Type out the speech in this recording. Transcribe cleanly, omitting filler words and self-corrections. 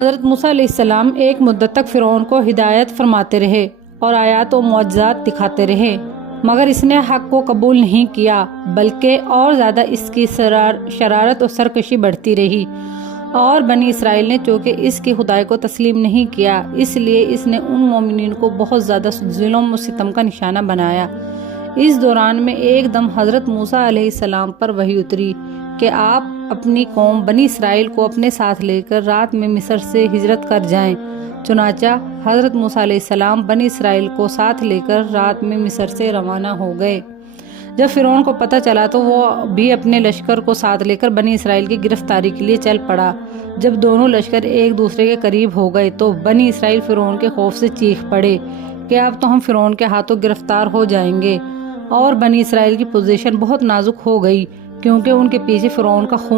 حضرت موسیٰ علیہ السلام ایک مدت تک فرعون کو ہدایت فرماتے رہے اور آیات و معجزات دکھاتے رہے، مگر اس نے حق کو قبول نہیں کیا، بلکہ اور زیادہ اس کی شرارت اور سرکشی بڑھتی رہی، اور بنی اسرائیل نے چونکہ اس کی خدائی کو تسلیم نہیں کیا، اس لیے اس نے ان مومنین کو بہت زیادہ ظلم و ستم کا نشانہ بنایا۔ اس دوران میں ایک دم حضرت موسیٰ علیہ السلام پر وحی اتری کہ آپ اپنی قوم بنی اسرائیل کو اپنے ساتھ لے کر رات میں مصر سے ہجرت کر جائیں۔ چنانچہ حضرت موسیٰ علیہ السلام بنی اسرائیل کو ساتھ لے کر رات میں مصر سے روانہ ہو گئے۔ جب فرعون کو پتہ چلا تو وہ بھی اپنے لشکر کو ساتھ لے کر بنی اسرائیل کی گرفتاری کے لیے چل پڑا۔ جب دونوں لشکر ایک دوسرے کے قریب ہو گئے تو بنی اسرائیل فرعون کے خوف سے چیخ پڑے کہ اب تو ہم فرعون کے ہاتھوں گرفتار ہو جائیں گے، اور بنی اسرائیل کی پوزیشن بہت نازک ہو گئی کیونکہ ان کے پیچھے فرعون کا خون